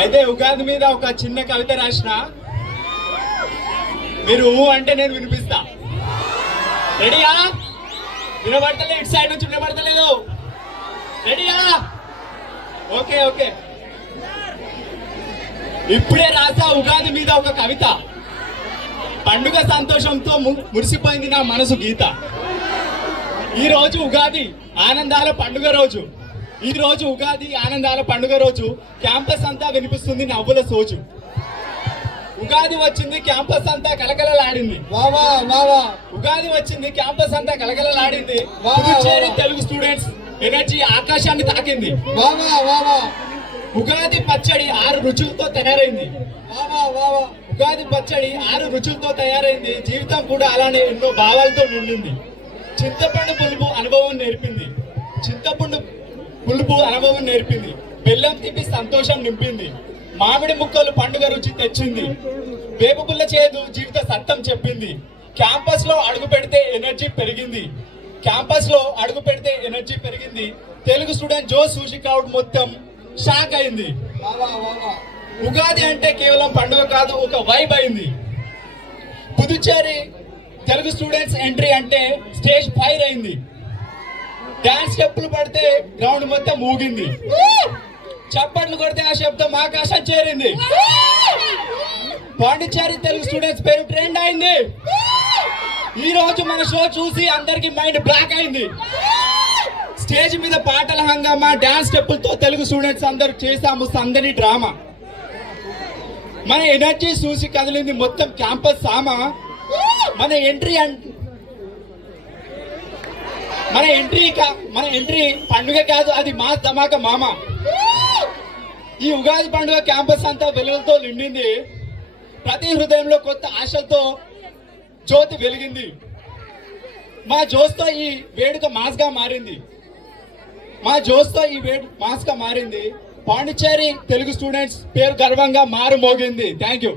అయితే ఉగాది మీద ఒక చిన్న కవిత రాసిన, మీరు అంటే నేను వినిపిస్తా. రెడీయా? వినబడతలేదు, ఇటు సైడ్ నుంచి వినబడతలేదు. రెడీయా? Okay okay. ఇప్పుడే రాసా ఉగాది మీద ఒక కవిత. పండుగ సంతోషంతో మురిసిపోయింది నా మనసు గీత. ఈ రోజు ఉగాది ఆనందాల పండుగ రోజు. ఈ రోజు ఉగాది ఆనందాల పండుగ రోజు. క్యాంపస్ అంతా వినిపిస్తుంది నవ్వుల సోజు. ఉగాది వచ్చింది, క్యాంపస్ అంతా కలకలలాడింది. ఉగాది వచ్చింది, క్యాంపస్ అంతా కలకలలాడింది. పుదుచ్చేరి తెలుగు స్టూడెంట్స్ ఎనర్జీ ఆకాశాన్ని తాకింది. ఉగాది పచ్చడి 6 రుచులతో తయారైంది. ఉగాది పచ్చడి 6 రుచులతో తయారైంది. జీవితం కూడా అలానే ఎన్నో భావాలతో నిండింది. చింతపండు పులుపు అనుభవం నేర్పింది. చింతపండు పులుపు అనుభవం నేర్పింది. బెల్లం తిప్పి సంతోషం నింపింది. మామిడి ముక్కలు పండుగ రుచి తెచ్చింది. వేపపుల్ల చేదు జీవిత సత్యం చెప్పింది. క్యాంపస్ లో అడుగు పెడితే ఎనర్జీ పెరిగింది. క్యాంపస్ లో అడుగు పెడితే ఎనర్జీ పెరిగింది. తెలుగు స్టూడెంట్ జోస్ చూసి క్రౌడ్ మొత్తం షాక్ అయింది. ఉగాది అంటే కేవలం పండుగ కాదు, ఒక వైబ్ అయింది. పుదుచ్చేరి తెలుగు స్టూడెంట్స్ ఎంట్రీ అంటే స్టేజ్ ఫైర్ అయింది. డాన్స్ స్టెప్పులు పడితే గ్రౌండ్ మొత్తం ఊగింది. చప్పట్లు కొడితే ఆ శబ్దం ఆకాశం చేరింది. పాండిచ్చేరి తెలుగు స్టూడెంట్స్ పేరు ట్రెండ్ అయింది. ఈ రోజు మన షో చూసి అందరికి మైండ్ బ్లాక్ అయింది. స్టేజ్ మీద పాటల హంగామా, డాన్స్ స్టెప్పులతో తెలుగు స్టూడెంట్స్ అందరూ చేశాము సందడి డ్రామా. మన ఎనర్జీ చూసి కదిలింది మొత్తం క్యాంపస్ సామా. మన ఎంట్రీ పండుగ కాదు, అది మా ధమాక మామ. ఈ ఉగాది పండుగ క్యాంపస్ అంతా వెలుగులతో నిండింది. ప్రతి హృదయంలో కొత్త ఆశలతో జ్యోతి వెలిగింది. మా జోస్తో ఈ వేడుక మాస్గా మారింది. పాండిచ్చేరి తెలుగు స్టూడెంట్స్ పేరు గర్వంగా మారు మోగింది. Thank you.